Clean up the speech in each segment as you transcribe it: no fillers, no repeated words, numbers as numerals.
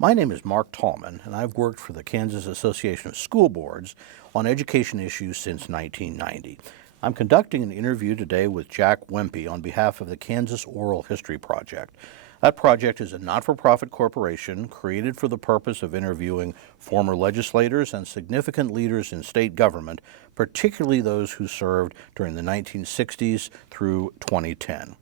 My name is Mark Tallman, and I've worked for the Kansas Association of School Boards on education issues since 1990. I'm conducting an interview today with Jack Wempe on behalf of the Kansas Oral History Project. That project is a not-for-profit corporation created for the purpose of interviewing former legislators and significant leaders in state government, particularly those who served during the 1960s through 2010.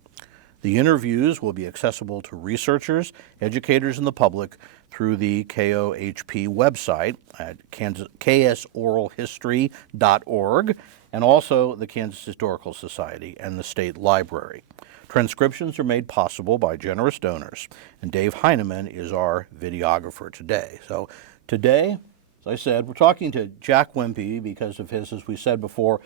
The interviews will be accessible to researchers, educators, and the public through the KOHP website at ksoralhistory.org and also the Kansas Historical Society and the State Library. Transcriptions are made possible by generous donors, and Dave Heineman is our videographer today. So today, as I said, we're talking to Jack Wempe because of his, as we said before,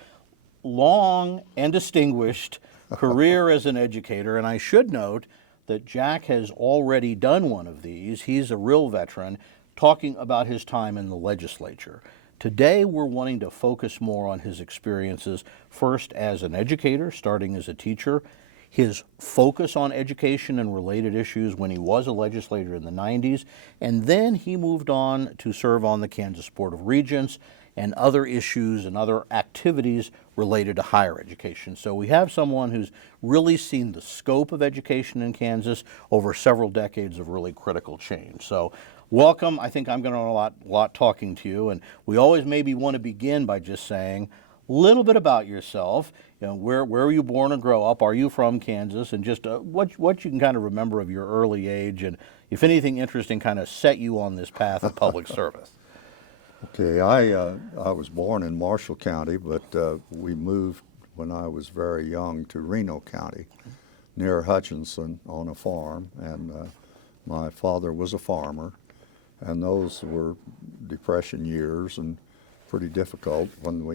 long and distinguished career as an educator. And I should note that Jack has already done one of these. He's a real veteran, talking about his time in the legislature. Today, we're wanting to focus more on his experiences, first as an educator, starting as a teacher, his focus on education and related issues when he was a legislator in the 90s, and then he moved on to serve on the Kansas Board of Regents and other issues and other activities related to higher education. So we have someone who's really seen the scope of education in Kansas over several decades of really critical change. So welcome. I think I'm going to know a lot talking to you, and we always maybe want to begin by just saying a little bit about yourself. You know, where were you born and grow up? Are you from Kansas? And just what you can kind of remember of your early age, and if anything interesting kind of set you on this path of public service. Okay, I was born in Marshall County, but we moved when I was very young to Reno County, near Hutchinson, on a farm, and my father was a farmer, and those were Depression years and pretty difficult. When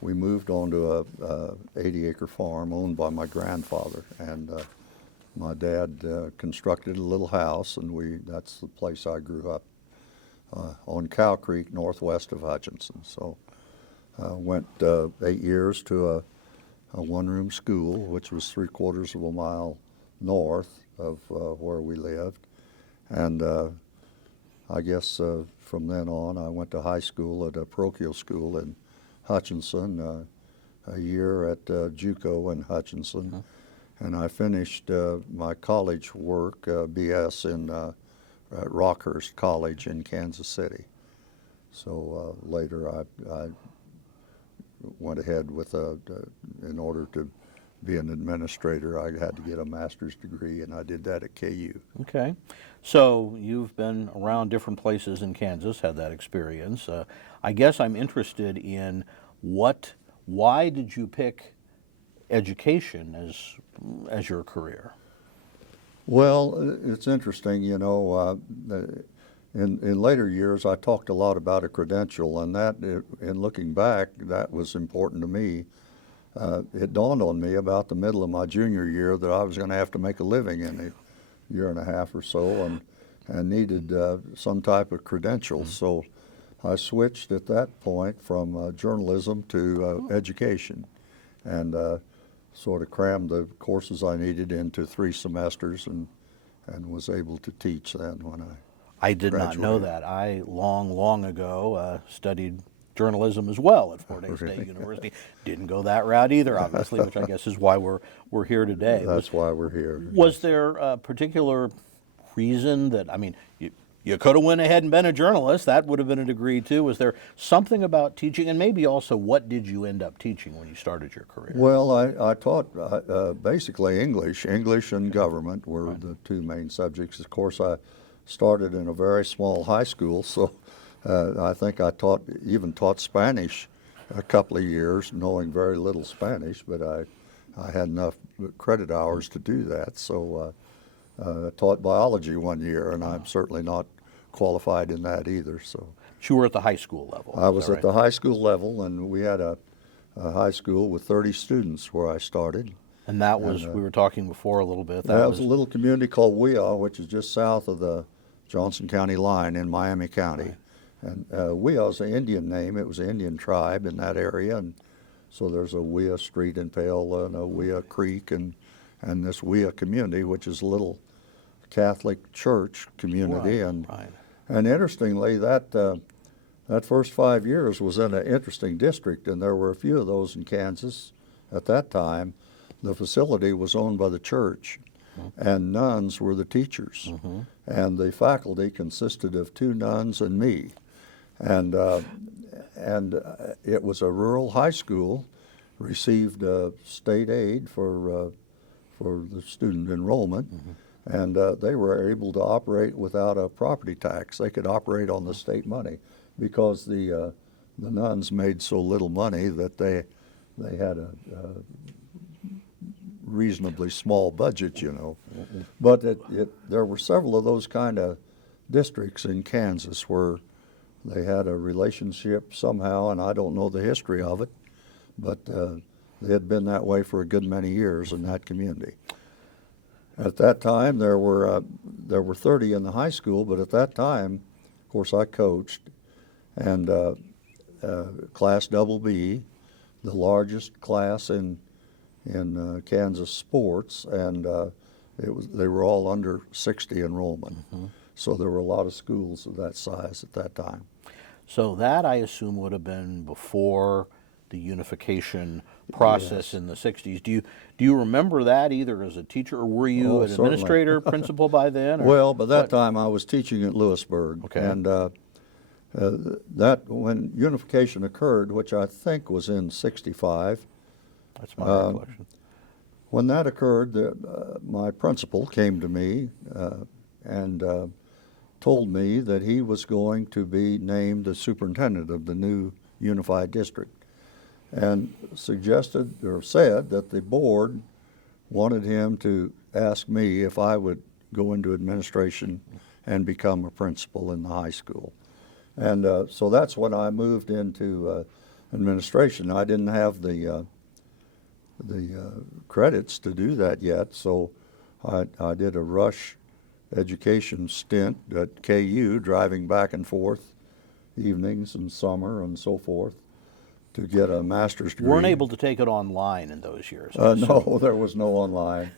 we moved onto a 80-acre farm owned by my grandfather, and my dad constructed a little house, and that's the place I grew up. On Cow Creek, northwest of Hutchinson. So I went 8 years to a one-room school, which was 3/4 of a mile north of where we lived. And I guess from then on, I went to high school at a parochial school in Hutchinson, a year at JUCO in Hutchinson. And I finished my college work, BS, in at Rockhurst College in Kansas City. So later I went ahead with in order to be an administrator, I had to get a master's degree, and I did that at KU. Okay. So you've been around different places in Kansas, had that experience. I guess I'm interested in why did you pick education as your career? Well, it's interesting, you know, in later years I talked a lot about a credential, and that, in looking back, that was important to me. It dawned on me about the middle of my junior year that I was going to have to make a living in a year and a half or so, and needed some type of credential. So I switched at that point from journalism to education, and sort of crammed the courses I needed into 3 semesters and was able to teach then when I did graduated. Not know that. I long ago studied journalism as well at Fort Hays State University. Didn't go that route either, obviously, which I guess is why we're here today. That's why we're here. Was there a particular reason that, I mean, you could have went ahead and been a journalist. That would have been a degree too. Was there something about teaching, and maybe also what did you end up teaching when you started your career? Well, I taught basically English and government were the 2 main subjects. Of course, I started in a very small high school, so I think I even taught Spanish a couple of years, knowing very little Spanish, but I had enough credit hours to do that. So I taught biology one year, and I'm certainly not qualified in that either. So you were at the high school level? I was at the high school level, and we had a high school with 30 students where I started. And that was, we were talking before a little bit. That was a little community called Weah, which is just south of the Johnson County line in Miami County. And Weah is an Indian name. It was an Indian tribe in that area, and so there's a Weah Street in Paola and a Weah Creek and this Weah community, which is a little Catholic church community, and Right. and interestingly, that first 5 years was in an interesting district, and there were a few of those in Kansas at that time. The facility was owned by the church, and nuns were the teachers, and the faculty consisted of 2 nuns and me, and it was a rural high school, received state aid for the student enrollment, and they were able to operate without a property tax. They could operate on the state money because the nuns made so little money that they had a reasonably small budget, you know. But there were several of those kind of districts in Kansas where they had a relationship somehow, and I don't know the history of it, but they had been that way for a good many years in that community. At that time, there were 30 in the high school, but at that time, of course, I coached, and Class Double B, the largest class in Kansas sports, and they were all under 60 enrollment. So there were a lot of schools of that size at that time. So that, I assume, would have been before the unification process in the 60s. Do you remember that either as a teacher, or were you an certainly. administrator, principal by then? Or Well, by that time I was teaching at Lewisburg, Okay. and that when unification occurred, which I think was in '65, That's my recollection. when that occurred, my principal came to me and told me that he was going to be named the superintendent of the new unified district, and suggested or said that the board wanted him to ask me if I would go into administration and become a principal in the high school. And so that's when I moved into administration. I didn't have the credits to do that yet, so I did a rush education stint at KU, driving back and forth evenings and summer and so forth to get a master's degree. Weren't able to take it online in those years. No, there was no online.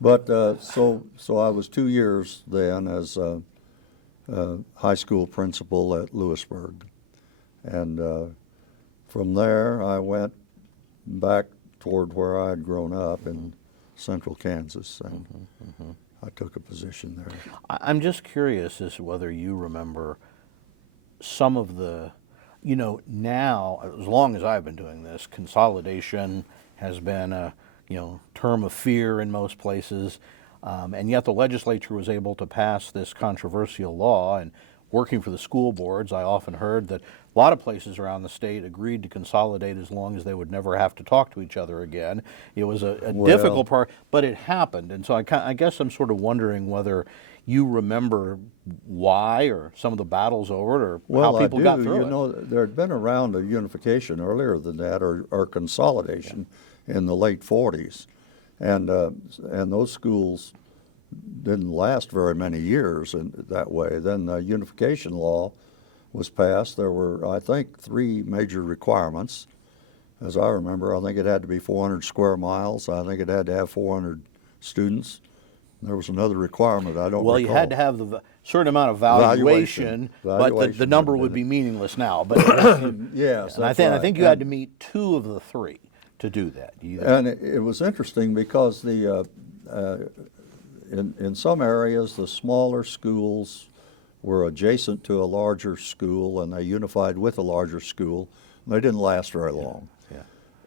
But so I was 2 years then as a high school principal at Lewisburg. And from there I went back toward where I had grown up in central Kansas, and I took a position there. I'm just curious as to whether you remember some of the, now, as long as I've been doing this, consolidation has been a, term of fear in most places, and yet the legislature was able to pass this controversial law. And working for the school boards, I often heard that a lot of places around the state agreed to consolidate as long as they would never have to talk to each other again. It was a difficult part, but it happened. And so I guess I'm sort of wondering whether you remember why, or some of the battles over it, or how people got through it. There had been a round of unification earlier than that, or consolidation in the late 40s. And those schools didn't last very many years in that way. Then the unification law was passed. There were, I think, 3 major requirements. As I remember, I think it had to be 400 square miles. I think it had to have 400 students. There was another requirement I don't recall. Well, you had to have the certain amount of valuation, but the number would be meaningless now. But yes, and I think you had to meet 2 of the 3 to do that. And it was interesting because in some areas the smaller schools were adjacent to a larger school, and they unified with a larger school. They didn't last very long.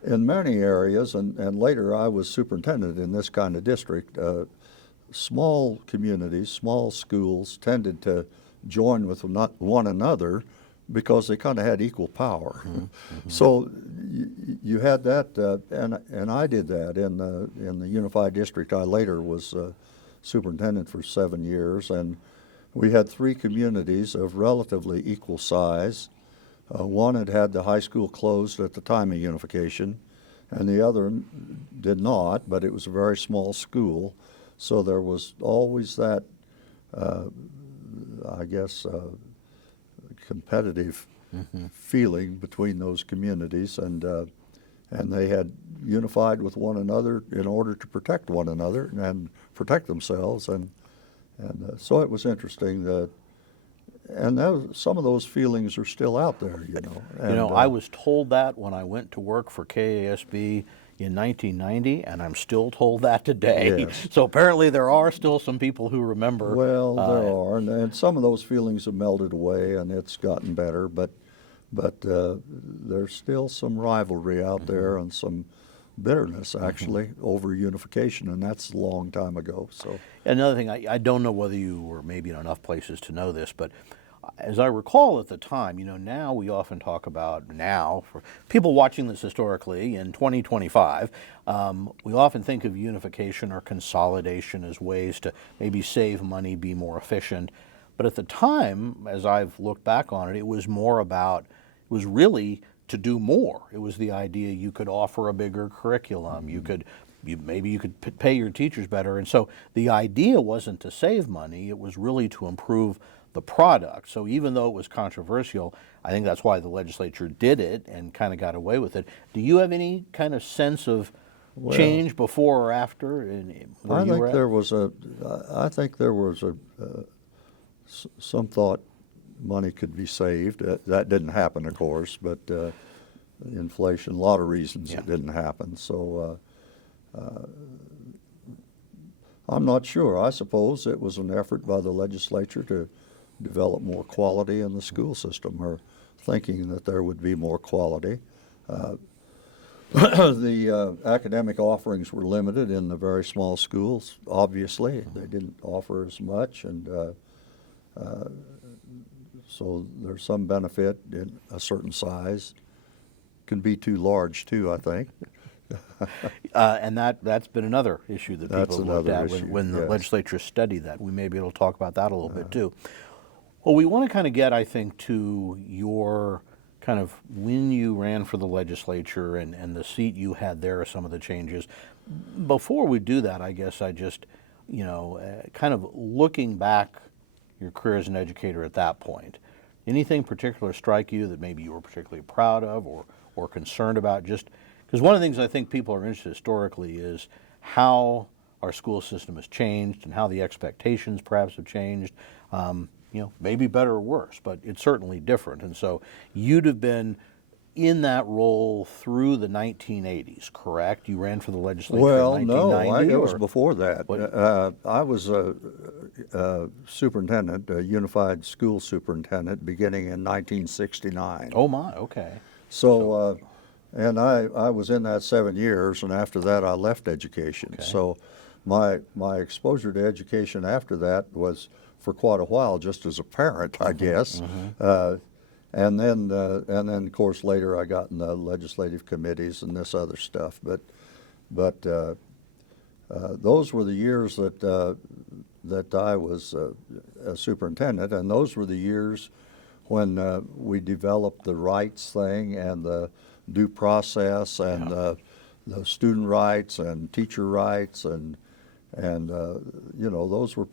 In many areas, and later I was superintendent in this kind of district, small communities, small schools tended to join with one another because they kind of had equal power. So you had that, and I did that in the unified district. I later was superintendent for 7 years, and we had 3 communities of relatively equal size. One had the high school closed at the time of unification, and the other did not, but it was a very small school. So there was always that, competitive feeling between those communities, and they had unified with one another in order to protect one another and protect themselves, and And so it was interesting that, and some of those feelings are still out there, you know. And, You know, I was told that when I went to work for KASB in 1990, and I'm still told that today. Yes. So apparently there are still some people who remember. well, there are, and some of those feelings have melted away, and it's gotten better. But there's still some rivalry out there, and some bitterness actually over unification, and that's a long time ago. So Another thing, I don't know whether you were maybe in enough places to know this, but as I recall at the time, you know, now we often talk about, now, for people watching this historically in 2025, we often think of unification or consolidation as ways to maybe save money, be more efficient. But at the time, as I've looked back on it, it was more about, it was really to do more. It was the idea you could offer a bigger curriculum, maybe you could pay your teachers better. And so the idea wasn't to save money, it was really to improve the product. So even though it was controversial, I think that's why the legislature did it and kind of got away with it. Do you have any kind of sense of change before or after? I think there was some thought money could be saved. That didn't happen, of course, but inflation, a lot of reasons it didn't happen. So I'm not sure. I suppose it was an effort by the legislature to develop more quality in the school system, or thinking that there would be more quality. The academic offerings were limited in the very small schools, obviously. They didn't offer as much, and so there's some benefit in a certain size. Can be too large too, I think. And that's been another issue that That's people looked at another issue, when the yes. legislature studied that. We may be able to talk about that a little bit too. Well, we want to kind of get, I think, to your kind of when you ran for the legislature and the seat you had there, some of the changes. Before we do that, I guess I just, you know, kind of looking back your career as an educator at that point, anything particular strike you that maybe you were particularly proud of or concerned about? Just because one of the things I think people are interested historically is how our school system has changed and how the expectations perhaps have changed. You know, maybe better or worse, but it's certainly different. And so you'd have been in that role through the 1980s, correct? You ran for the legislature in 1990? It was before that. I was a superintendent, a unified school superintendent, beginning in 1969. Oh my, okay. So and I was in that 7 years, and after that I left education. Okay. So my exposure to education after that was for quite a while just as a parent, I guess. And then of course later I got in the legislative committees and this other stuff. But those were the years that I was a superintendent, and those were the years when we developed the rights thing and the due process and the student rights and teacher rights and you know, those were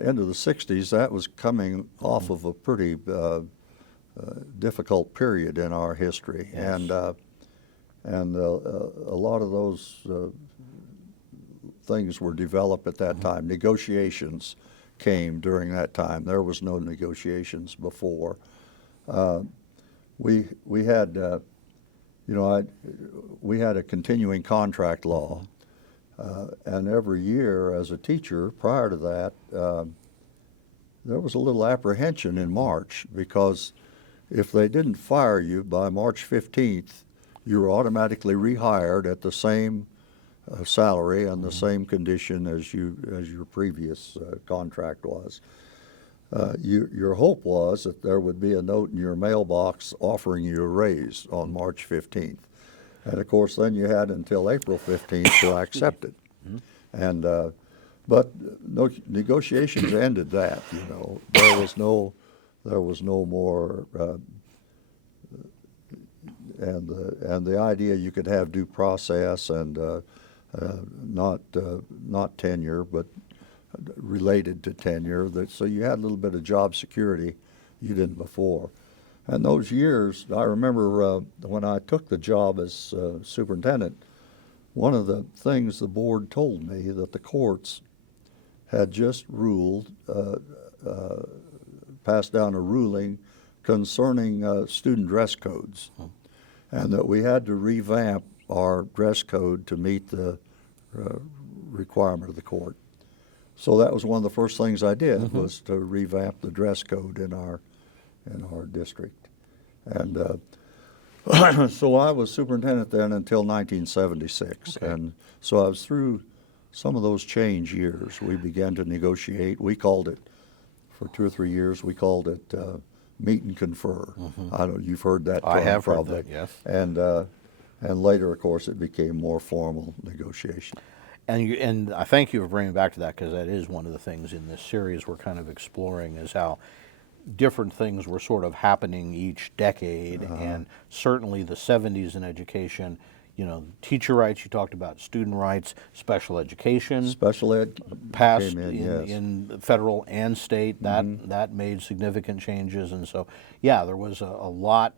end of the 60s. That was coming off of a pretty difficult period in our history. Yes. And a lot of those things were developed at that time. Negotiations came during that time. There was no negotiations before. We had you know, we had a continuing contract law, and every year as a teacher prior to that, there was a little apprehension in March, because if they didn't fire you by March 15th, you were automatically rehired at the same salary and the same condition as your previous contract was. Your hope was that there would be a note in your mailbox offering you a raise on March 15th. And of course, then you had until April 15th to accept it. And but no negotiations ended that. You know, there was no more. And the idea you could have due process and not tenure, but related to tenure. So you had a little bit of job security you didn't before. And those years, I remember when I took the job as superintendent, one of the things the board told me that the courts had just passed down a ruling concerning student dress codes, and that we had to revamp our dress code to meet the requirement of the court. So that was one of the first things I did, was to revamp the dress code in our district. And so I was superintendent then until 1976. Okay. And so I was through some of those change years. We began to negotiate. We called it, for 2 or 3 years, we called it meet and confer. I don't, you've heard that term. I have heard probably. that, yes. And later, of course, it became more formal negotiation. And I thank you for bringing back to that, because that is one of the things in this series we're kind of exploring, is how different things were sort of happening each decade. And certainly the 70s in education, you know, teacher rights, you talked about student rights, special education. Special ed Passed came in, yes. in federal and state. That made significant changes. And so, yeah, there was a lot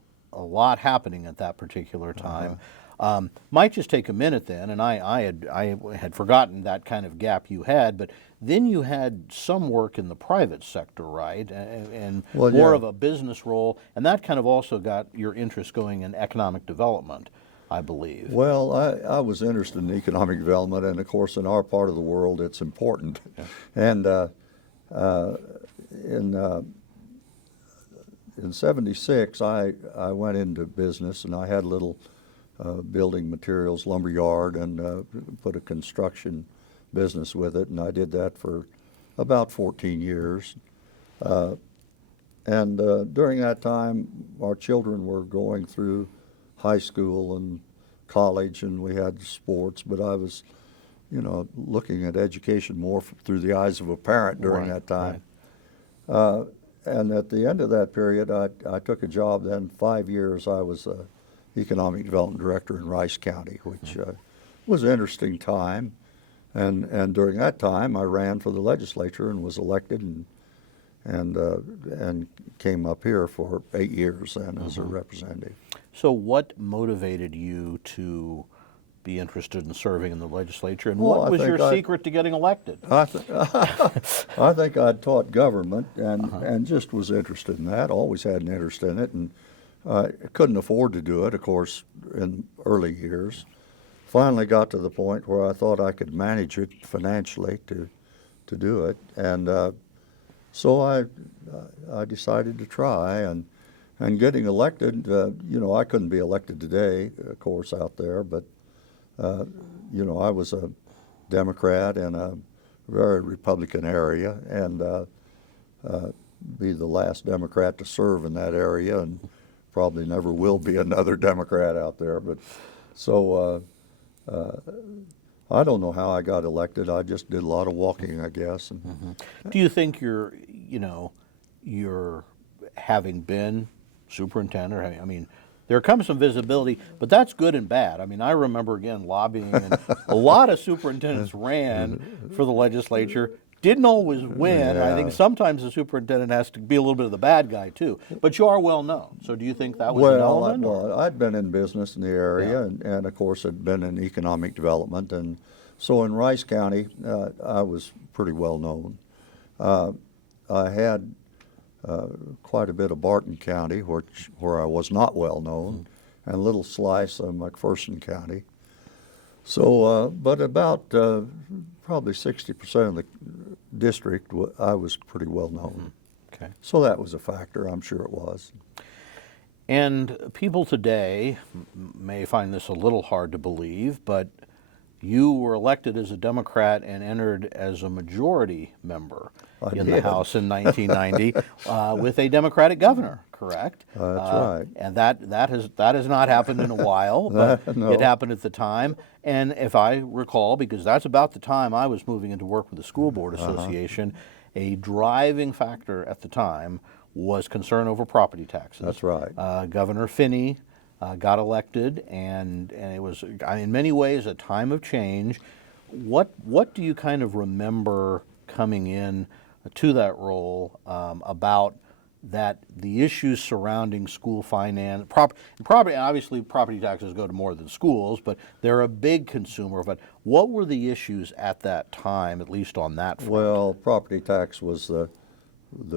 happening at that particular time. Might just take a minute then, and I had forgotten that kind of gap you had, but then you had some work in the private sector, right? And Well, more yeah. of a business role, and that kind of also got your interest going in economic development, I believe. Well, I was interested in economic development, and of course, in our part of the world, it's important. Yeah. And in '76, I went into business, and I had a little building materials lumber yard, and put a construction business with it, and I did that for about 14 years. And during that time, our children were going through high school and college, and we had sports, but I was, you know, looking at education more through the eyes of a parent during that time. Right. And at the end of that period, I took a job then. 5 years I was economic development director in Rice County, which was an interesting time. And during that time, I ran for the legislature and was elected, and came up here for 8 years then as a representative. So what motivated you to be interested in serving in the legislature, and Well, what was your secret to getting elected? I think I'd taught government and just was interested in that, always had an interest in it, and I couldn't afford to do it, of course, in early years. Finally got to the point where I thought I could manage it financially to do it, and so I decided to try, and getting elected, you know, I couldn't be elected today, of course, out there, but you know, I was a Democrat in a very Republican area, and be the last Democrat to serve in that area, and probably never will be another Democrat out there. But so I don't know how I got elected. I just did a lot of walking, I guess. And Do you think you're having been superintendent, or I mean, there comes some visibility, but that's good and bad. I mean, I remember, again, lobbying, and a lot of superintendents ran for the legislature, didn't always win. Yeah. I think sometimes the superintendent has to be a little bit of the bad guy, too. But you are well known. So do you think that was an element? Well, I'd been in business in the area, and of course had been in economic development, and so in Rice County, I was pretty well known. I had quite a bit of Barton County, where I was not well known, and a little slice of McPherson County. So, but about probably 60% of the district, I was pretty well known. Okay. So that was a factor, I'm sure it was. And people today may find this a little hard to believe, but you were elected as a Democrat and entered as a majority member in the House in 1990 with a Democratic governor, correct? That's right. And that has not happened in a while, but No. it happened at the time. And if I recall, because that's about the time I was moving into work with the School Board Association, a driving factor at the time was concern over property taxes. That's right. Governor Finney got elected, and it was in many ways a time of change. What do you kind of remember coming in to that role about that the issues surrounding school finance, property, obviously property taxes go to more than schools, but they're a big consumer. But what were the issues at that time, at least on that front? Well, property tax was the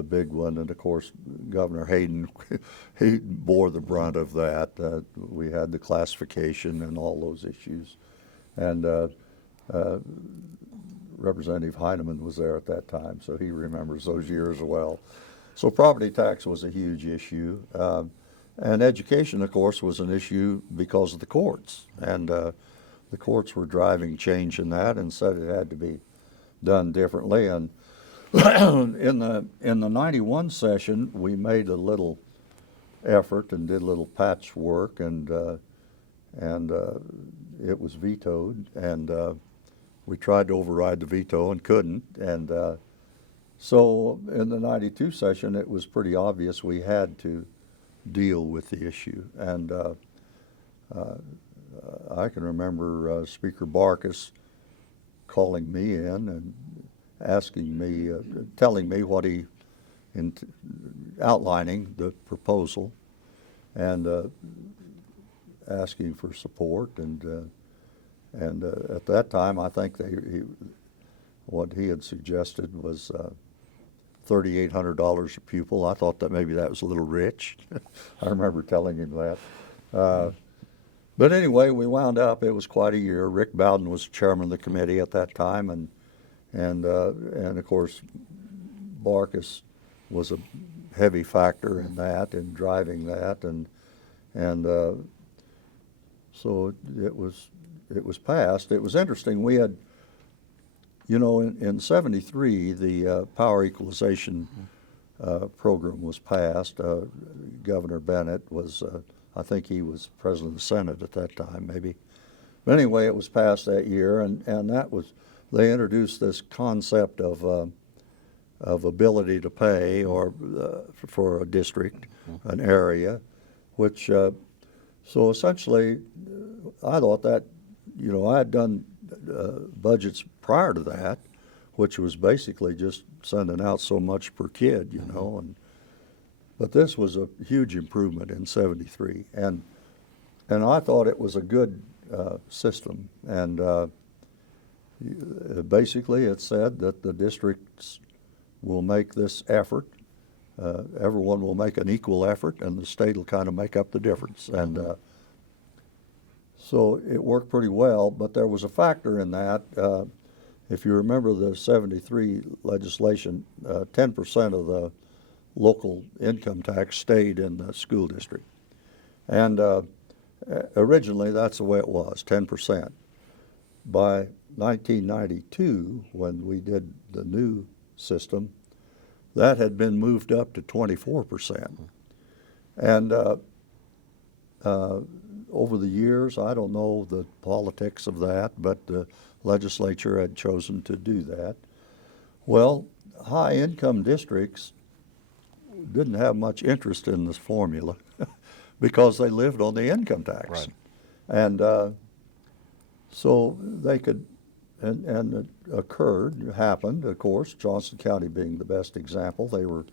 big one, and of course Governor Hayden he bore the brunt of that. We had the classification and all those issues, and Representative Heineman was there at that time, so he remembers those years well. So property tax was a huge issue, and education, of course, was an issue because of the courts, and the courts were driving change in that and said it had to be done differently. And in the '91 session, we made a little effort and did a little patchwork, and it was vetoed, and we tried to override the veto and couldn't, and so in the '92 session, it was pretty obvious we had to deal with the issue, and I can remember Speaker Barkus calling me in and asking me, telling me what outlining the proposal, and asking for support, and at that time, I think what he had suggested was $3,800 a pupil. I thought that maybe that was a little rich. I remember telling him that. But anyway, we wound up. It was quite a year. Rick Bowden was chairman of the committee at that time, and of course, Barkus was a heavy factor in that, in driving that, and so it was passed. It was interesting. We had, you know, in '73, the power equalization program was passed. Governor Bennett was, I think he was president of the Senate at that time, maybe. But anyway, it was passed that year, and that was, they introduced this concept of ability to pay, or for a district, an area, which, so essentially, I thought that, you know, I had done budgets prior to that, which was basically just sending out so much per kid, you know, but this was a huge improvement in '73, and I thought it was a good system, and basically it said that the districts will make this effort, everyone will make an equal effort, and the state will kind of make up the difference, and so it worked pretty well, but there was a factor in that. If you remember the '73 legislation, 10% of the local income tax stayed in the school district. And originally that's the way it was, 10%. By 1992, when we did the new system, that had been moved up to 24%. And over the years, I don't know the politics of that, but the legislature had chosen to do that. Well, high-income districts didn't have much interest in this formula because they lived on the income tax. Right. And so they could, and it happened, of course, Johnson County being the best example. They were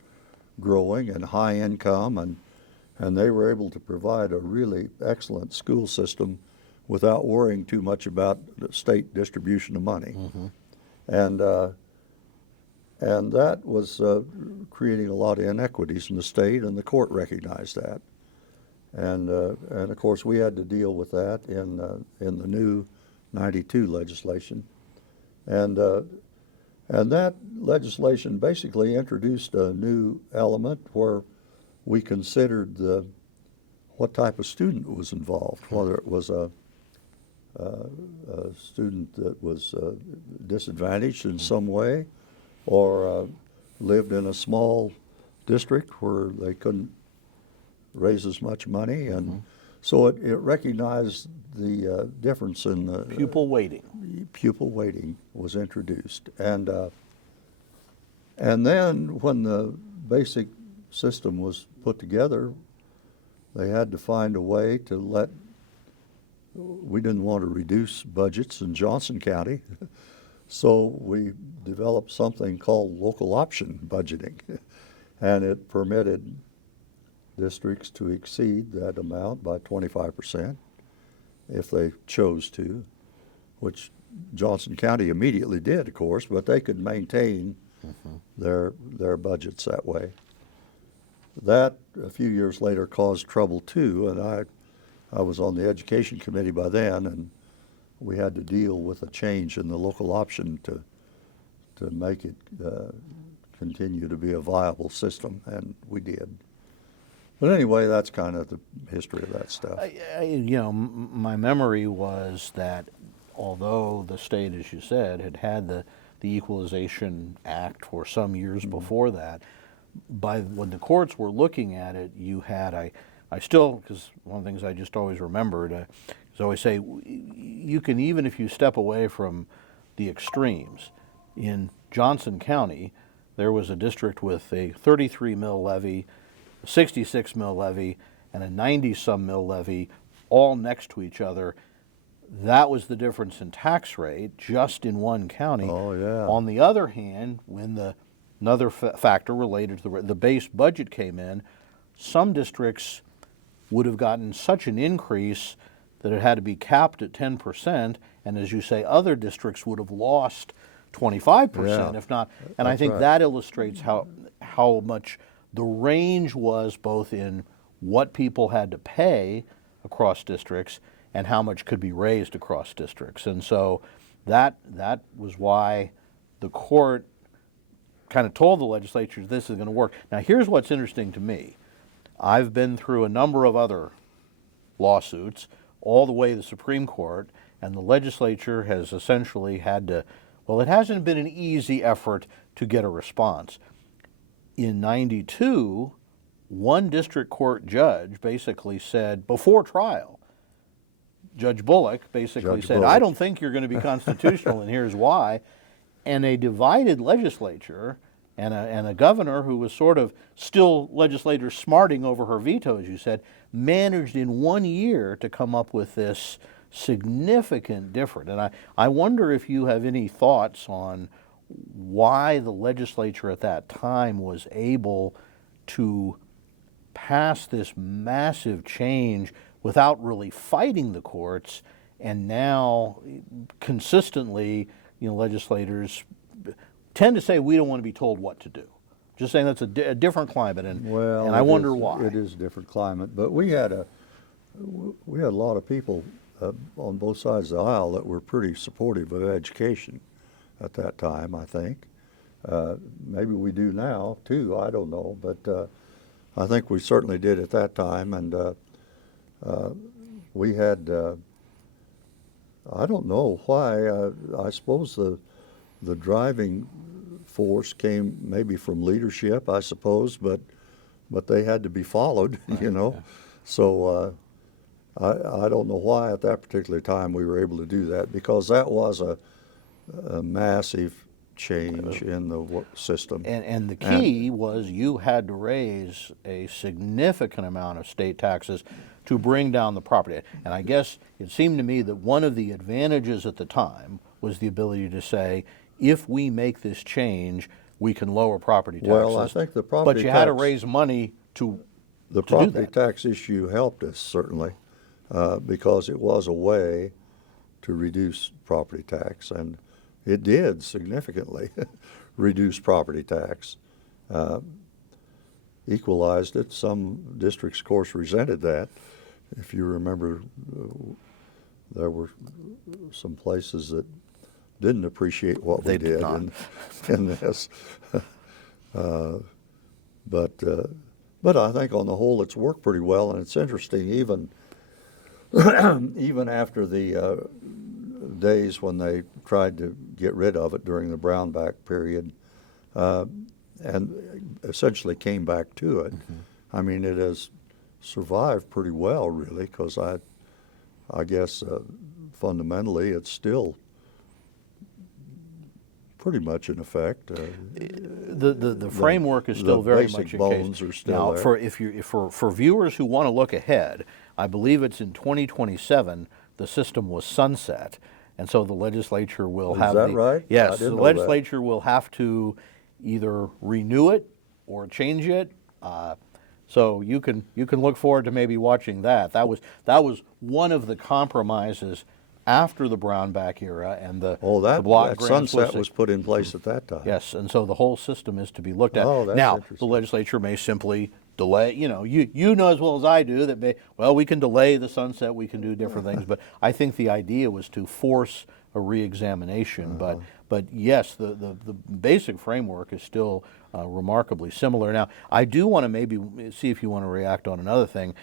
growing and high income, and they were able to provide a really excellent school system without worrying too much about the state distribution of money. And that was creating a lot of inequities in the state, and the court recognized that. And of course, we had to deal with that in the new '92 legislation. And that legislation basically introduced a new element where we considered what type of student was involved, whether it was a student that was disadvantaged in some way, or lived in a small district where they couldn't raise as much money, and so it recognized the difference in the Pupil weighting. Pupil weighting was introduced, and then when the basic system was put together, they had to find a way to we didn't want to reduce budgets in Johnson County, so we developed something called local option budgeting. and it permitted districts to exceed that amount by 25% if they chose to, which Johnson County immediately did, of course, but they could maintain their budgets that way. That, a few years later, caused trouble too, and I was on the education committee by then, and we had to deal with a change in the local option to make it continue to be a viable system, and we did. But anyway, that's kind of the history of that stuff. My memory was that although the state, as you said, had the Equalization Act for some years before that, when the courts were looking at it, you had, I still, because one of the things I just always remembered is I always say, you can, even if you step away from the extremes, in Johnson County, there was a district with a 33 mil levy, a 66 mil levy, and a 90-some mil levy, all next to each other. That was the difference in tax rate just in one county. Oh, yeah. On the other hand, when another factor related to the base budget came in, some districts would have gotten such an increase that it had to be capped at 10%, and as you say, other districts would have lost 25%, if not. And I think that illustrates how much the range was both in what people had to pay across districts and how much could be raised across districts. And so that was why the court kind of told the legislature this is going to work. Now here's what's interesting to me. I've been through a number of other lawsuits all the way to the Supreme Court, and the legislature has essentially had to, well, it hasn't been an easy effort to get a response. In '92, one district court judge basically said, before trial, Judge Bullock basically said, I don't think you're going to be constitutional, and here's why. And a divided legislature and a governor who was sort of still legislator smarting over her veto, as you said, managed in 1 year to come up with this significant difference. And I wonder if you have any thoughts on why the legislature at that time was able to pass this massive change without really fighting the courts, and now consistently, legislators tend to say we don't want to be told what to do. Just saying that's a different climate, and I wonder why. It is a different climate, but we had a lot of people on both sides of the aisle that were pretty supportive of education at that time, I think. Maybe we do now too, I don't know, but I think we certainly did at that time, and we had, I don't know why, I suppose the driving force came maybe from leadership, I suppose, but they had to be followed, Yeah. So I don't know why at that particular time we were able to do that, because that was a massive change in the system. And the key was you had to raise a significant amount of state taxes to bring down the property. And I guess it seemed to me that one of the advantages at the time was the ability to say, if we make this change, we can lower property taxes. Well, I think the property But you had to raise money to The property tax issue helped us, certainly, because it was a way to reduce property tax, and it did significantly reduce property tax. Equalized it. Some districts, of course, resented that. If you remember, there were some places that didn't appreciate what we did in this. But I think on the whole it's worked pretty well, and it's interesting even even after the days when they tried to get rid of it during the Brownback period, and essentially came back to it. I mean, it has survived pretty well, really, because I guess fundamentally it's still pretty much in effect. The framework is still very much in bones case. Are still now, there. For viewers who want to look ahead, I believe it's in 2027 the system was sunset, and so the legislature will have. Is that right? Yes, the legislature will have to either renew it or change it. So you can look forward to maybe watching that. That was one of the compromises after the Brownback era and the block that grants sunset was put in place at that time. Yes, and so the whole system is to be looked at. Oh, that's now, interesting. the legislature may simply delay. You know as well as I do that we can delay the sunset, we can do different things, but I think the idea was to force a reexamination. But yes, the basic framework is still remarkably similar. Now, I do want to maybe see if you want to react on another thing.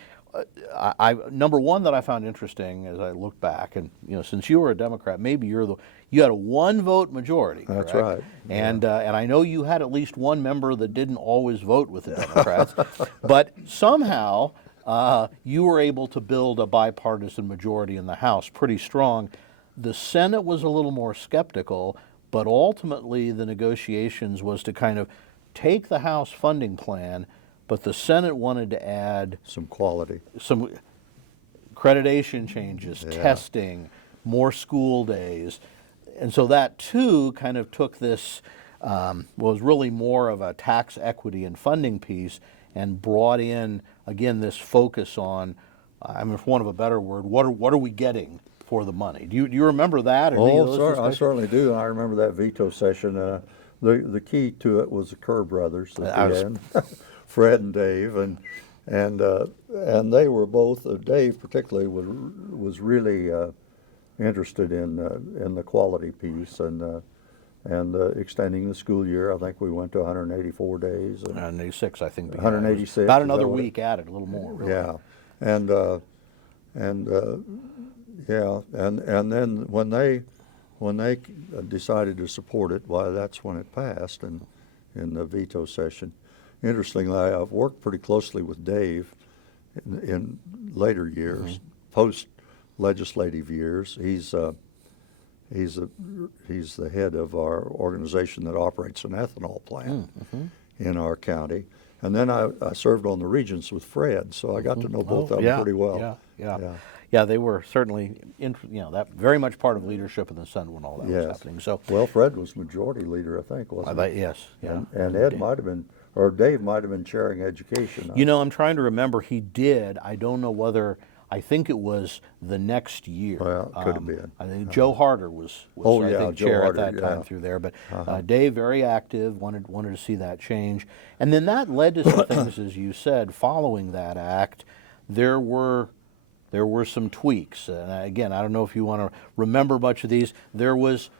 Number one that I found interesting as I look back, and since you were a Democrat, maybe you had a 1-vote majority. That's correct? right. And I know you had at least one member that didn't always vote with the Democrats, but somehow you were able to build a bipartisan majority in the House pretty strong. The Senate was a little more skeptical, but ultimately the negotiations was to kind of take the House funding plan, but the Senate wanted to add Some quality. some accreditation changes, Yeah. testing, more school days. And so that too kind of took this, was really more of a tax equity and funding piece and brought in, again, this focus on, for want of a better word, what are we getting for the money? Do you remember that? Or any of those I discussions? certainly do. I remember that veto session. The key to it was the Kerr brothers at the end, Fred and Dave, and they were both. Dave particularly was really interested in the quality piece and extending the school year. I think we went to 184 days. 186, I think. 186. About another week added, a little more. Really. Yeah, and then when they decided to support it, why, that's when it passed in the veto session. Interestingly, I've worked pretty closely with Dave in later years, post-legislative years. He's the head of our organization that operates an ethanol plant in our county. And then I served on the Regents with Fred, so I got to know both of them pretty well. Yeah, they were certainly, that very much part of leadership in the Senate when all that was happening. So, well, Fred was majority leader, I think, wasn't he? Yes, yeah. And Ed might have been, or Dave might have been chairing education. I'm trying to remember. He did. I don't know whether. I think it was the next year. Well, it could have been. I think Joe Harder was I think, Joe chair Harder, at that time through there. But Dave, very active, wanted to see that change. And then that led to some things, as you said, following that act. There were some tweaks. And again, I don't know if you want to remember much of these. There was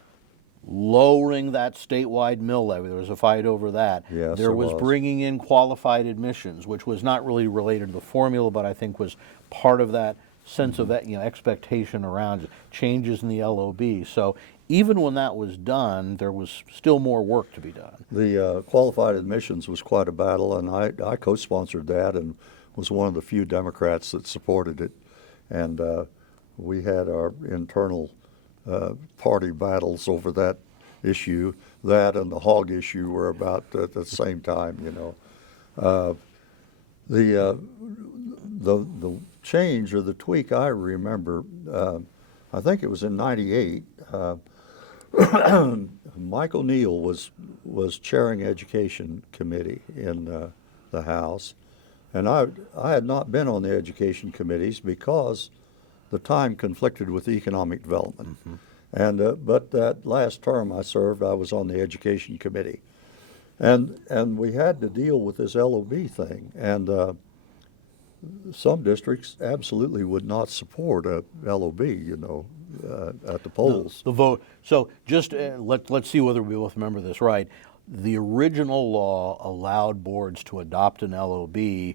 lowering that statewide mill levy. There was a fight over that. Yes, there was bringing in qualified admissions, which was not really related to the formula, but I think was part of that sense of expectation around changes in the LOB. So even when that was done, there was still more work to be done. The qualified admissions was quite a battle, and I co-sponsored that and was one of the few Democrats that supported it. And we had our internal party battles over that issue. That and the hog issue were about at the same time, The change or the tweak I remember, I think it was in '98. Michael Neal was chairing Education Committee in the House, and I had not been on the education committees because the time conflicted with economic development. And but that last term I served, I was on the Education Committee, and we had to deal with this LOB thing, and some districts absolutely would not support a LOB, at the polls. The vote. So just let's see whether we both remember this right. The original law allowed boards to adopt an LOB,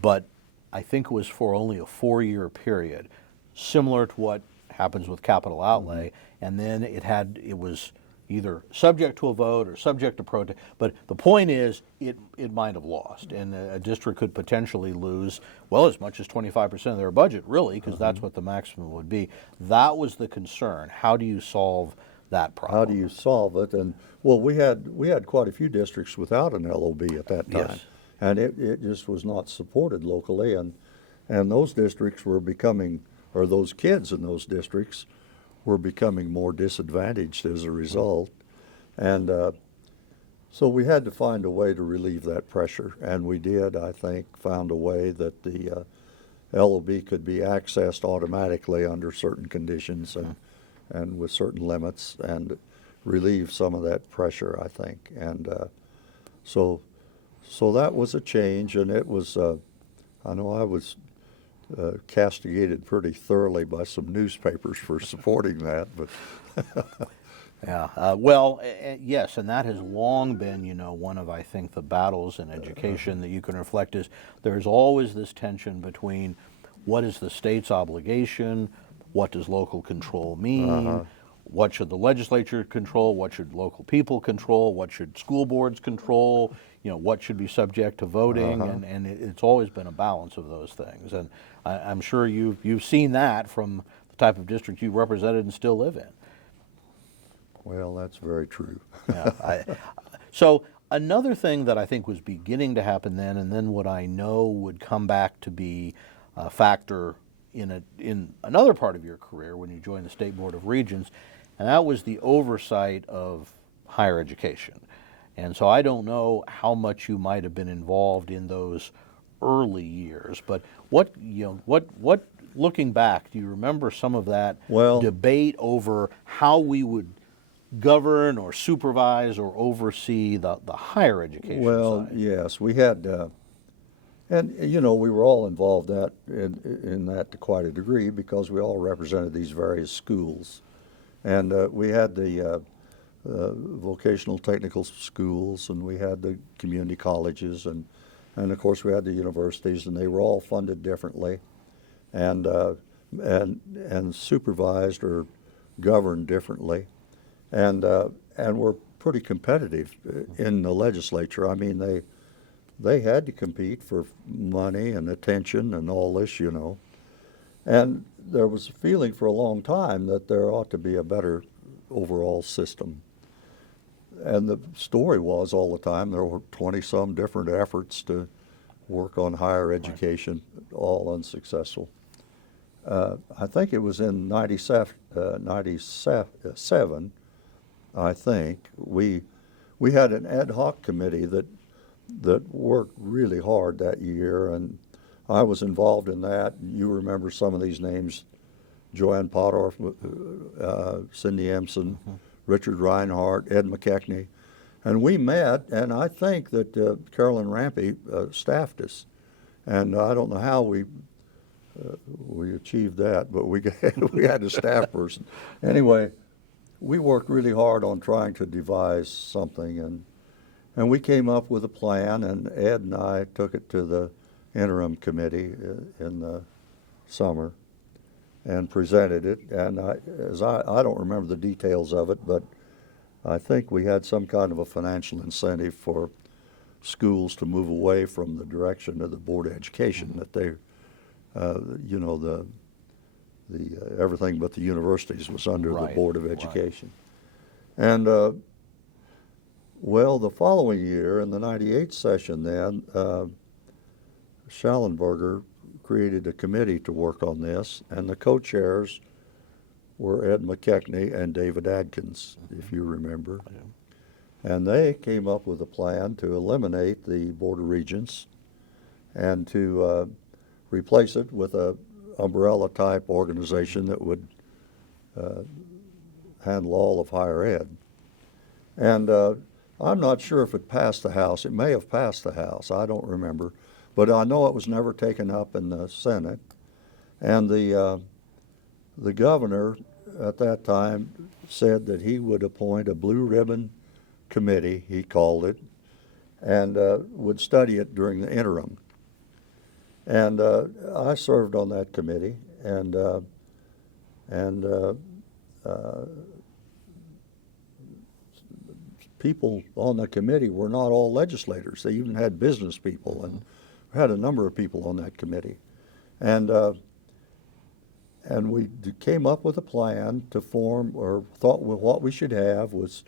but I think it was for only a 4-year period, similar to what happens with capital outlay. And then it was either subject to a vote or subject to protest. But the point is, it might have lost, and a district could potentially lose, well, as much as 25% of their budget, really, because that's what the maximum would be. That was the concern. How do you solve that problem? How do you solve it? And well, we had quite a few districts without an LOB at that time, Yes. and it just was not supported locally, and those districts were becoming, or those kids in those districts were becoming more disadvantaged as a result. And So we had to find a way to relieve that pressure, and we did, I think, found a way that the LOB could be accessed automatically under certain conditions and with certain limits, and relieve some of that pressure, I think. And so that was a change, and it was, I know I was castigated pretty thoroughly by some newspapers for supporting that, but Yeah, well, yes, and that has long been, one of, I think, the battles in education that you can reflect is there's always this tension between what is the state's obligation, what does local control mean, what should the legislature control, what should local people control, what should school boards control, what should be subject to voting, and it's always been a balance of those things. And I'm sure you've seen that from the type of district you represented and still live in. well, that's very true. Yeah, so another thing that I think was beginning to happen then, and then what I know would come back to be a factor in another part of your career when you joined the State Board of Regents, and that was the oversight of higher education. And so I don't know how much you might have been involved in those early years, but what looking back, do you remember some of that debate over how we would govern or supervise or oversee the higher education Well, side? yes, we had, and we were all involved in that to quite a degree because we all represented these various schools, and we had the vocational technical schools, and we had the community colleges, and of course we had the universities, and they were all funded differently, and supervised or governed differently. And were pretty competitive in the legislature. I mean, they had to compete for money and attention and all this, And there was a feeling for a long time that there ought to be a better overall system. And the story was all the time there were 20-some different efforts to work on higher education, all unsuccessful. I think it was in 97, I think, we had an ad hoc committee that worked really hard that year, and I was involved in that. You remember some of these names: Joanne Pottorff, Cindy Empson, Richard Reinhardt, Ed McKechnie, and we met. And I think that Carolyn Rampey staffed us, and I don't know how we achieved that, but we had a staff person anyway. We worked really hard on trying to devise something, and we came up with a plan, and Ed and I took it to the interim committee in the summer and presented it. And I don't remember the details of it, but I think we had some kind of a financial incentive for schools to move away from the direction of the Board of Education, that they, everything but the universities was under the Board of Education. And well, the following year, in the 98 session then, Schallenberger created a committee to work on this, and the co-chairs were Ed McKechnie and David Adkins, if you remember. And they came up with a plan to eliminate the Board of Regents and to replace it with a umbrella type organization that would handle all of higher ed. And I'm not sure if it passed the House. It may have passed the House. I don't remember. But I know it was never taken up in the Senate. And the governor at that time said that he would appoint a blue ribbon committee, he called it, and would study it during the interim. And I served on that committee, and people on the committee were not all legislators. They even had business people, and had a number of people on that committee. And we came up with a plan to form, or thought what we should have was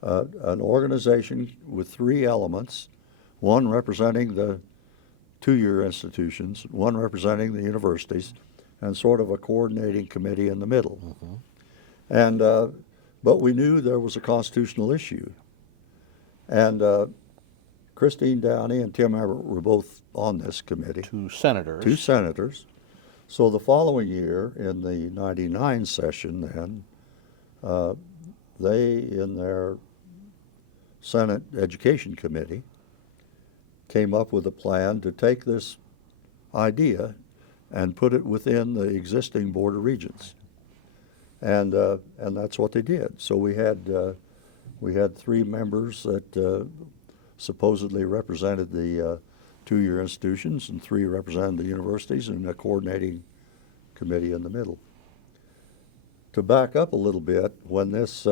an organization with three elements, one representing the two-year institutions, one representing the universities, and sort of a coordinating committee in the middle. And but we knew there was a constitutional issue, And Christine Downey and Tim Everett were both on this committee. Two senators. Two senators. So the following year, in the 99 session then, they, in their Senate Education Committee, came up with a plan to take this idea and put it within the existing Board of Regents. And that's what they did. So we had 3 members that supposedly represented the 2-year institutions, and 3 represented the universities, and a coordinating committee in the middle. To back up a little bit, when this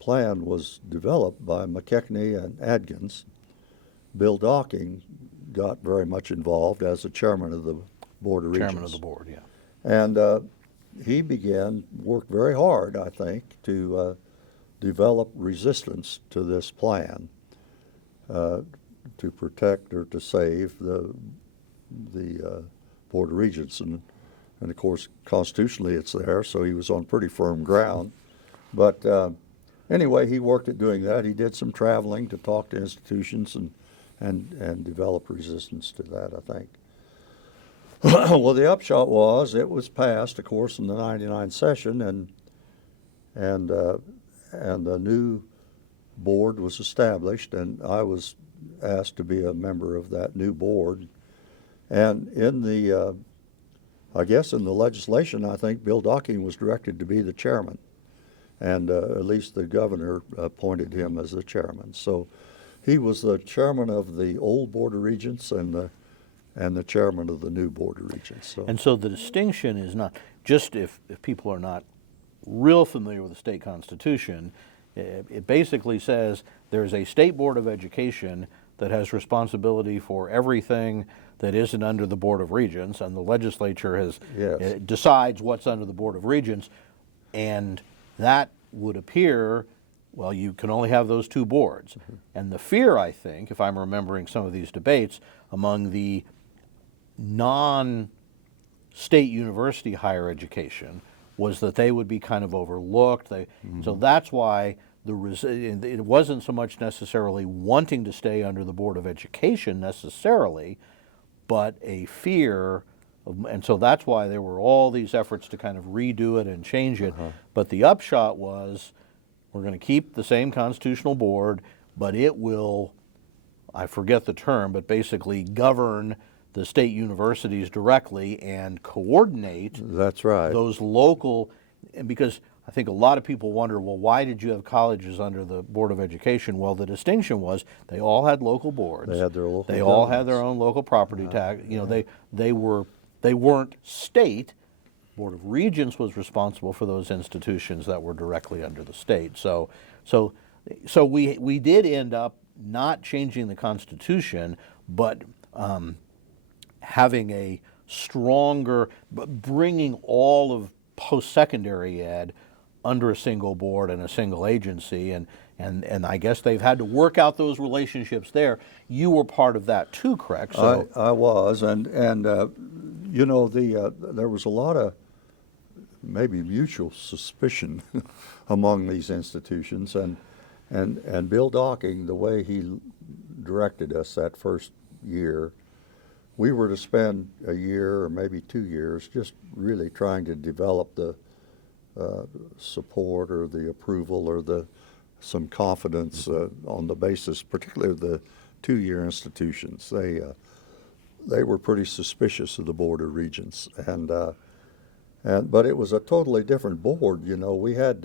plan was developed by McKechnie and Adkins, Bill Docking got very much involved as the chairman of the Board of Regents. Chairman of the board, yeah. And he worked very hard, I think, to develop resistance to this plan, to protect or to save the Board of Regents. And of course, constitutionally it's there, so he was on pretty firm ground. But anyway, he worked at doing that. He did some traveling to talk to institutions and develop resistance to that, I think. Well, the upshot was it was passed, of course, in the 99 session, and the new board was established, and I was asked to be a member of that new board. And in the, I guess in the legislation, I think Bill Docking was directed to be the chairman, and at least the governor appointed him as the chairman. So he was the chairman of the old Board of Regents and the chairman of the new Board of Regents. So. And so the distinction is not, just if people are not real familiar with the state constitution, it basically says there's a state board of education that has responsibility for everything that isn't under the Board of Regents, and the legislature decides what's under the Board of Regents, and that would appear, well, you can only have those 2 boards. Mm-hmm. And the fear, I think, if I'm remembering some of these debates, among the non-state university higher education was that they would be kind of overlooked. So that's why it wasn't so much necessarily wanting to stay under the Board of Education necessarily, but a fear and so that's why there were all these efforts to kind of redo it and change it. But the upshot was we're going to keep the same constitutional board, but it will, I forget the term, but basically govern the state universities directly and coordinate those local, and because I think a lot of people wonder, well, why did you have colleges under the Board of Education? Well, the distinction was they all had local boards. They had their local They all had their own local property tax. You know, they weren't state. Board of Regents was responsible for those institutions that were directly under the state. So we did end up not changing the Constitution, but having a stronger, bringing all of post-secondary ed under a single board and a single agency, and I guess they've had to work out those relationships there. You were part of that too, correct? So I was, and you know, there was a lot of maybe mutual suspicion among these institutions, and Bill Docking, the way he directed us that first year, we were to spend a year or maybe 2 years just really trying to develop the support or the approval or some confidence on the basis, particularly of the 2-year institutions. They were pretty suspicious of the Board of Regents, but it was a totally different board. You know, we had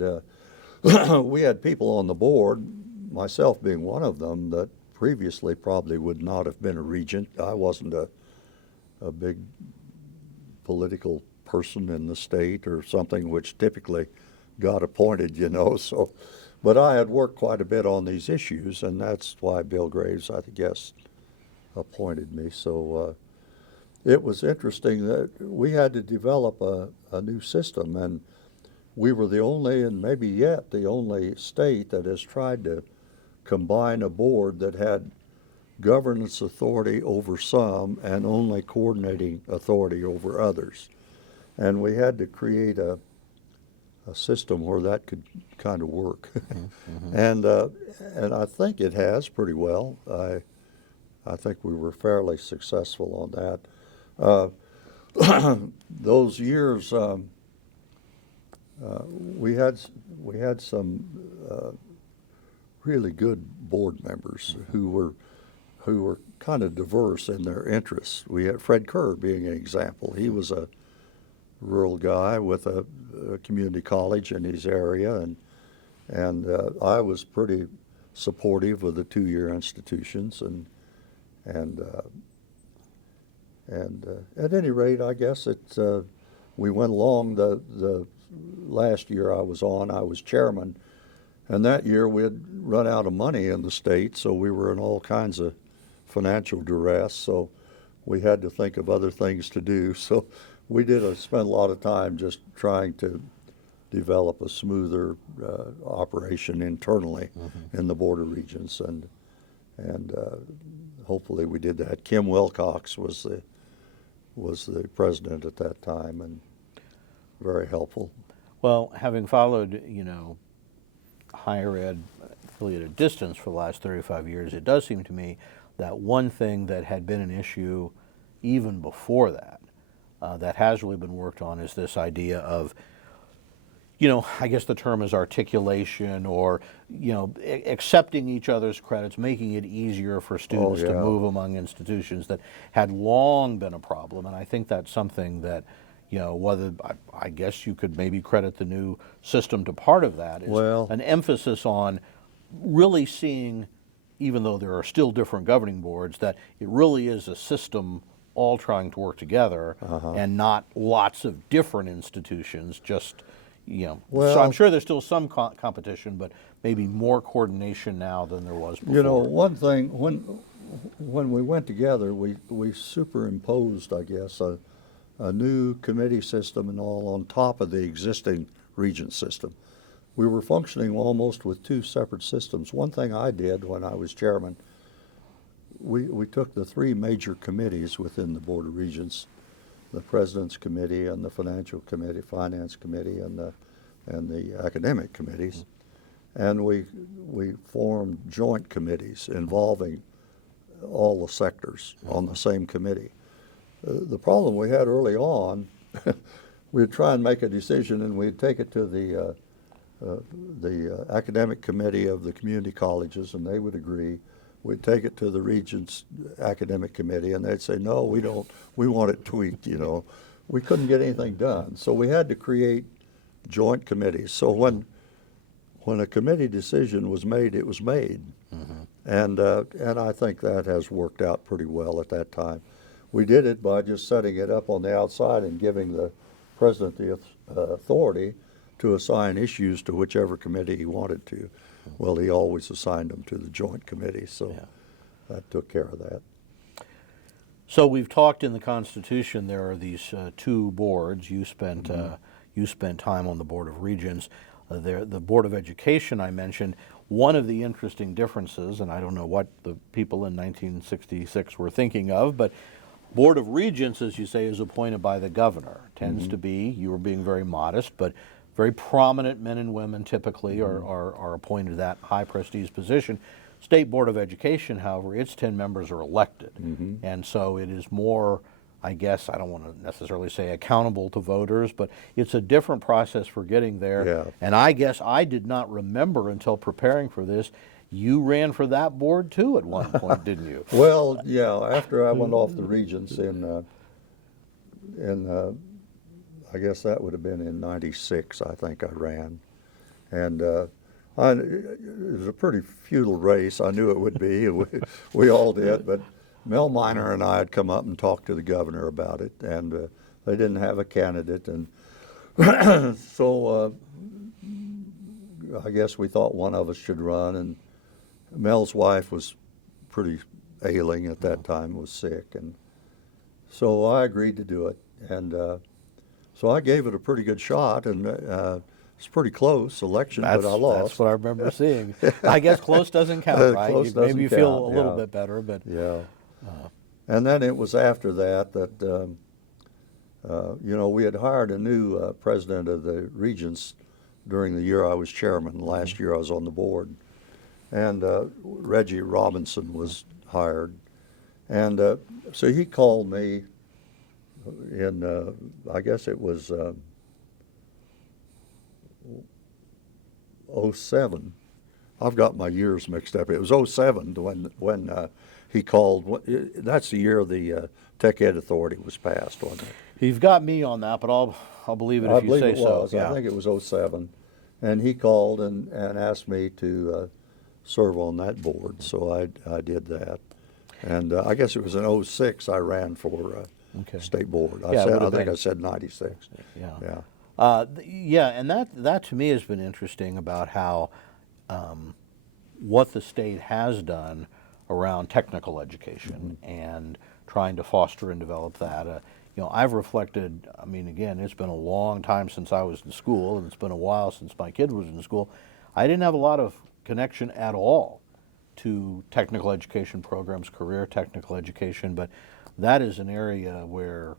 we had people on the board, myself being one of them, that previously probably would not have been a regent. I wasn't a big political person in the state or something which typically got appointed, you know. So, but I had worked quite a bit on these issues, and that's why Bill Graves, I guess, appointed me. So it was interesting that we had to develop a new system, and we were the only, and maybe yet the only state that has tried to combine a board that had governance authority over some and only coordinating authority over others. And we had to create a a system where that could kind of work. And I think it has pretty well. I think we were fairly successful on that. Those years, we had some really good board members who were kind of diverse in their interests. We had Fred Kerr being an example. He was a rural guy with a community college in his area, and I was pretty supportive of the two-year institutions, and at any rate, I guess we went along. The last year I was chairman, and that year we had run out of money in the state, so we were in all kinds of financial duress, so we had to think of other things to do. So we spent a lot of time just trying to develop a smoother operation internally in the Board of Regents, and hopefully we did that. Kim Wilcox was the president at that time, and very helpful. Well, having followed, higher ed really at a distance for the last 35 years, it does seem to me that one thing that had been an issue even before that, that has really been worked on, is this idea of, I guess the term is articulation, or, accepting each other's credits, making it easier for students to move among institutions that had long been a problem. And I think that's something that, whether I guess you could maybe credit the new system to part of that, is an emphasis on really seeing, even though there are still different governing boards, that it really is a system all trying to work together, and not lots of different institutions just, so I'm sure there's still some competition, but maybe more coordination now than there was before. One thing, when we went together, we superimposed, I guess, a new committee system and all on top of the existing regent system. We were functioning almost with two separate systems. One thing I did when I was chairman, we took the three major committees within the Board of Regents, the President's Committee and the Financial Committee, Finance Committee, and the academic committees, and we formed joint committees involving all the sectors on the same committee. The problem we had early on, we'd try and make a decision, and we'd take it to the academic committee of the community colleges, and they would agree. We'd take it to the Regents academic committee, and they'd say, no, we don't, we want it tweaked, We couldn't get anything done. So we had to create joint committees. So when a committee decision was made, it was made. And I think that has worked out pretty well at that time. We did it by just setting it up on the outside and giving the president the authority to assign issues to whichever committee he wanted to. Well, he always assigned them to the joint committee, so that took care of that. So we've talked in the Constitution, there are these two boards. You spent time on the Board of Regents. The Board of Education I mentioned. One of the interesting differences, and I don't know what the people in 1966 were thinking of, but Board of Regents, as you say, is appointed by the governor. Tends to be, you were being very modest, but very prominent men and women typically are appointed to that high prestige position. State Board of Education, however, its 10 members are elected. And so it is more, I guess, I don't want to necessarily say accountable to voters, but it's a different process for getting there. And I guess I did not remember until preparing for this, you ran for that board too at one point, didn't you? Well, yeah, after I went off the Regents I guess that would have been in '96, I think I ran. And it was a pretty futile race. I knew it would be. We all did. But Mel Minor and I had come up and talked to the governor about it, and they didn't have a candidate. And so I guess we thought one of us should run. And Mel's wife was pretty ailing at that time, was sick. And so I agreed to do it. And so I gave it a pretty good shot, and it's pretty close election, but I lost. That's what I remember seeing. I guess close doesn't count, right? Close Maybe you doesn't feel count, a little bit better, but and then it was after that we had hired a new president of the Regents during the year I was chairman. Last year I was on the board. And Reggie Robinson was hired. And so he called me in, I guess it was '07. I've got my years mixed up. It was '07 when he called. That's the year the Tech Ed Authority was passed, wasn't it? You've got me on that, but I'll believe it if you say so. Yeah. I think it was '07. And he called and asked me to serve on that board, so I did that. And I guess it was in '06 I ran for state board. I think I said '96. Yeah, and that to me has been interesting about how what the state has done around technical education and trying to foster and develop that. I've reflected, I mean, again, it's been a long time since I was in school, and it's been a while since my kid was in school. I didn't have a lot of connection at all to technical education programs, career technical education, but that is an area where,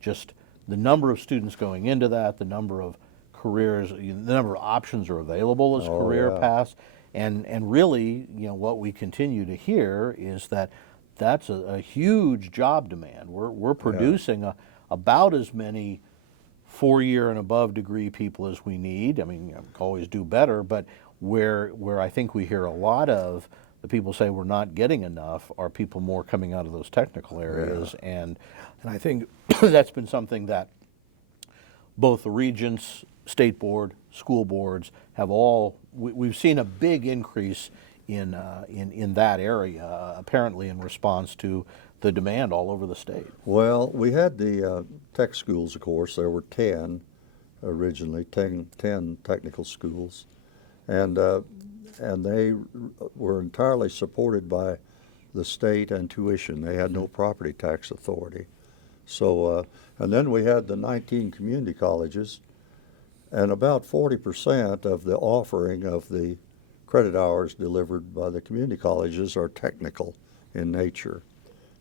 just the number of students going into that, the number of careers, the number of options are available as career paths, and really, what we continue to hear is that that's a huge job demand. We're producing about as many 4-year and above degree people as we need. I mean, we can always do better, but where I think we hear a lot of the people say we're not getting enough are people more coming out of those technical areas, and I think that's been something that both the regents, state board, school boards have all. We've seen a big increase in that area, apparently in response to the demand all over the state. Well, we had the tech schools, of course. There were 10 originally, 10 technical schools, and they were entirely supported by the state and tuition. They had no property tax authority. So, and then we had the 19 community colleges, and about 40% of the offering of the credit hours delivered by the community colleges are technical in nature,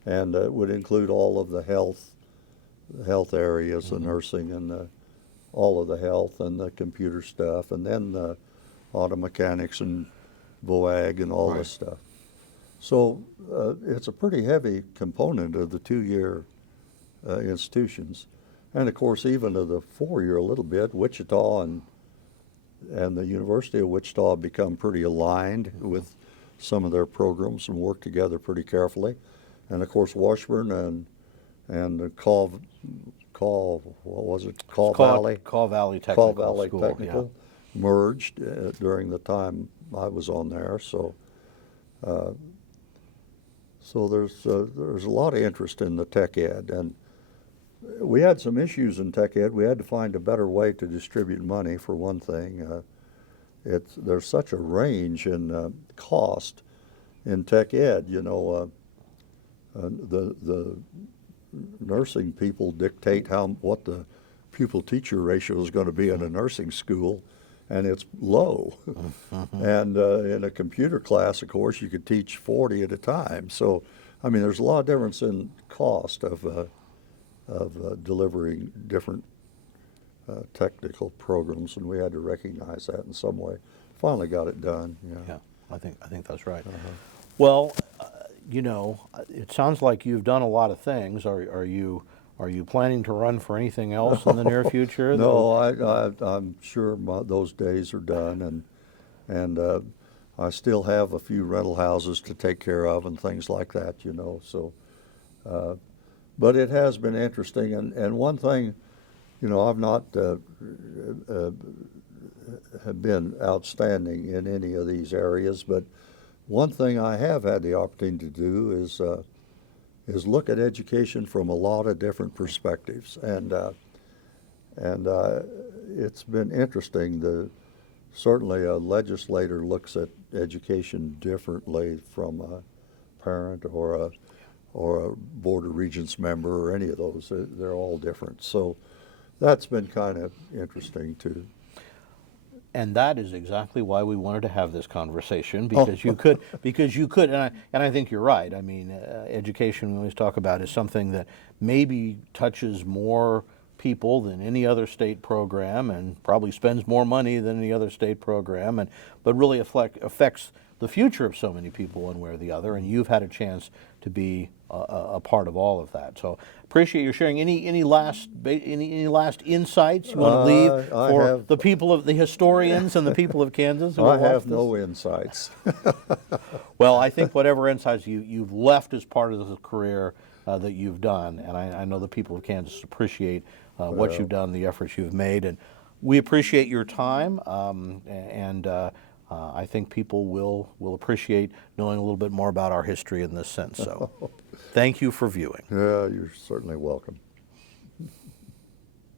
and it would include all of the health areas, the nursing, and all of the health and the computer stuff, and then the auto mechanics and VOAG and all this stuff. So it's a pretty heavy component of the 2-year institutions, and of course even of the 4-year a little bit. Wichita and the University of Wichita have become pretty aligned with some of their programs and work together pretty carefully. And of course Washburn and Call Valley Technical School merged during the time I was on there. So there's a lot of interest in the tech ed, and we had some issues in tech ed. We had to find a better way to distribute money, for one thing. There's such a range in cost in tech ed. The nursing people dictate what the pupil-teacher ratio is going to be in a nursing school, and it's low. And in a computer class, of course, you could teach 40 at a time. So, I mean, there's a lot of difference in cost of delivering different technical programs, and we had to recognize that in some way. Finally got it done. Yeah, I think that's right. Well, it sounds like you've done a lot of things. Are you planning to run for anything else in the near future? No, I'm sure those days are done, and I still have a few rental houses to take care of and things like that. So. But it has been interesting, and one thing, I've not have been outstanding in any of these areas, but one thing I have had the opportunity to do is look at education from a lot of different perspectives, and it's been interesting. Certainly a legislator looks at education differently from a parent or a Board of Regents member or any of those. They're all different. So that's been kind of interesting too. And that is exactly why we wanted to have this conversation, because you could, and I think you're right. I mean, education we always talk about is something that maybe touches more people than any other state program, and probably spends more money than any other state program, but really affects the future of so many people one way or the other, and you've had a chance to be a part of all of that. So appreciate your sharing. Any last insights you want to leave for the people of the historians and the people of Kansas who I will watch have this? no insights. Well, I think whatever insights you've left as part of the career that you've done, and I know the people of Kansas appreciate what you've done, the efforts you've made, and we appreciate your time, and I think people will appreciate knowing a little bit more about our history in this sense. So thank you for viewing. Yeah, you're certainly welcome.